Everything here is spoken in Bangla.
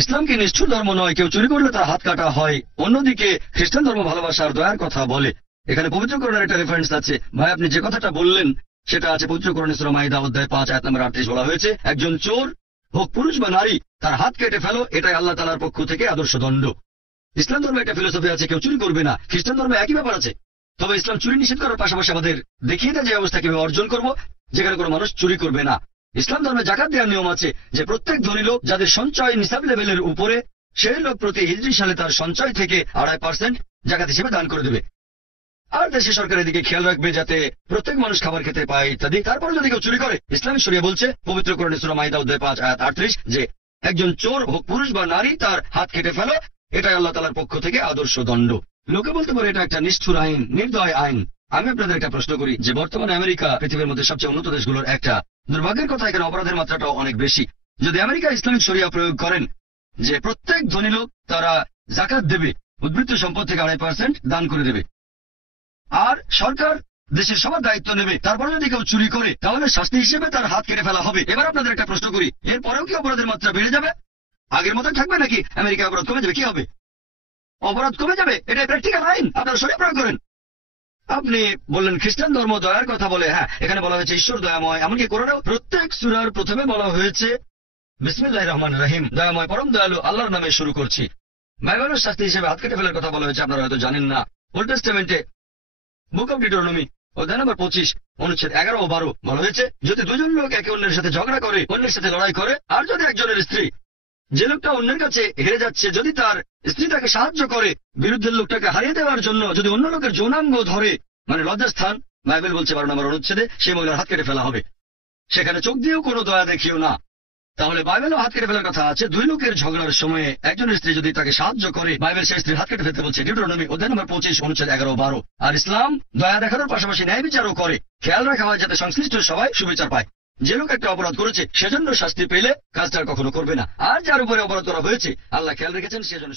ইসলাম কি নিষ্ঠুর ধর্ম নয়? কেউ চুরি করলে তার হাত কাটা হয়। অন্যদিকে খ্রিস্টান ধর্ম ভালোবাসার দয়ার কথা বলে। এখানে পবিত্রকরণের একটা রেফারেন্স আছে। ভাই, আপনি যে কথাটা বললেন সেটা আছে পবিত্রকরণের সূরা মাইদা অধ্যায় 5 আয়াত নম্বর 38। বলা হয়েছে, একজন চোর হোক পুরুষ বা নারী, তার হাত কেটে ফেলো, এটাই আল্লাহ তাআলার পক্ষ থেকে আদর্শ দণ্ড। ইসলাম ধর্মে একটা ফিলোসফি আছে, কেউ চুরি করবে না। খ্রিস্টান ধর্মে একই ব্যাপার আছে। তবে ইসলাম চুরি নিষেধ করার পাশাপাশি আমাদের দেখিয়ে দেয় যে অবস্থা কিভাবে অর্জন করব, যেখানে কোনো মানুষ চুরি করবে না। ইসলাম ধর্মে জাকাত দেওয়ার নিয়ম আছে যে প্রত্যেক ধনী লোক যাদের সঞ্চয় নিসাব লেভেলের উপরে, সেই লোক প্রতি হিজরি সালে তার সঞ্চয় থেকে 2.5% জাকাত হিসেবে দান করে দেবে। আর দেশে সরকারের দিকে খেয়াল রাখবে যাতে প্রত্যেক মানুষ খাবার খেতে পায় ইত্যাদি। তারপর যদি কেউ চুরি করে, ইসলামী শরিয়া বলছে পবিত্র কোরআনে সূরা মাইদা অধ্যায় 5 আয়াত 38 যে একজন চোর হোক পুরুষ বা নারী, তার হাত কেটে ফেলো, এটাই আল্লাহ তাআলার পক্ষ থেকে আদর্শ দণ্ড। লোকে বলতে পারে এটা একটা নিষ্ঠুর আইন, নির্দয় আইন। আমি আপনাদের একটা প্রশ্ন করি যে বর্তমানে আমেরিকা পৃথিবীর মধ্যে সবচেয়ে উন্নত দেশগুলোর একটা। দুর্ভাগ্যের কথা, এখানে অপরাধের মাত্রাটাও অনেক বেশি। যদি আমেরিকা ইসলামিক শরিয়া প্রয়োগ করেন যে প্রত্যেক ধনী লোক তারা জাকাত দেবে, উদ্বৃত্ত সম্পদ থেকে 2.5% দান করে দেবে, আর সরকার দেশের সবার দায়িত্ব নেবে, তারপরে যদি কেউ চুরি করে তাহলে শাস্তি হিসেবে তার হাত কেটে ফেলা হবে। এবার আপনাদের একটা প্রশ্ন করি, এরপরেও কি অপরাধের মাত্রা বেড়ে যাবে? আগের মতো থাকবে নাকি আমেরিকা অপরাধ কমে যাবে? কি হবে? অপরাধ কমে যাবে। এটাই প্র্যাকটিক্যাল আইন, আপনারা শরিয়া প্রয়োগ করেন। আপনি বললেন খ্রিস্টান ধর্ম দয়ার কথা বলে। হ্যাঁ, এখানে বলা হয়েছে ঈশ্বর দয়াময়। এমনকি কোরআনেও প্রত্যেক সূরার প্রথমে বলা হয়েছে বিসমিল্লাহির রহমানির রহিম, দয়াময় পরম দয়ালু আল্লাহর নামে শুরু করছি। বাইবেলের শাস্তি হিসেবে হাত কেটে ফেলার কথা বলা হয়েছে, আপনারা হয়তো জানেন না। ওল্ড টেস্টামেন্টে বুক অব ডিউটেরোনমি অধ্যায় নম্বর 25 অনুচ্ছেদ 11 ও 12 বলা হয়েছে, যদি দুজন লোক একে অন্যের সাথে ঝগড়া করে, অন্যের সাথে লড়াই করে, আর যদি একজনের স্ত্রী, যে লোকটা অন্যের কাছে হেরে যাচ্ছে, যদি তার স্ত্রী তাকে সাহায্য করে বিরুদ্ধের লোকটাকে হারিয়ে দেওয়ার জন্য, যদি অন্য লোকের যৌনাঙ্গ ধরে, মানে লজ্জাস্থান, বাইবেল বলছে 12 নম্বর অনুচ্ছেদে সেই মহিলার হাত কেটে ফেলা হবে। সেখানে চোখ দিয়েও কোনো দয়া দেখিও না। তাহলে বাইবেলও হাত কেটে ফেলার কথা আছে। দুই লোকের ঝগড়ার সময়ে একজনের স্ত্রী যদি তাকে সাহায্য করে, বাইবেল সেই স্ত্রীর হাত কেটে ফেলতে বলছে, ডিউটেরোনমি অধ্যায় নম্বর 25 অনুচ্ছেদ 11 ও 12। আর ইসলাম দয়া দেখানোর পাশাপাশি ন্যায় বিচারও করে। খেয়াল রাখা হয় যাতে সংশ্লিষ্ট সবাই সুবিচার পায়। যে লোক একটা অপরাধ করেছে সেজন্য শাস্তি পেলে কাজটা আর কখনো করবে না, আর যার উপরে অপরাধ করা হয়েছে আল্লাহ খেয়াল রেখেছেন সেজন্য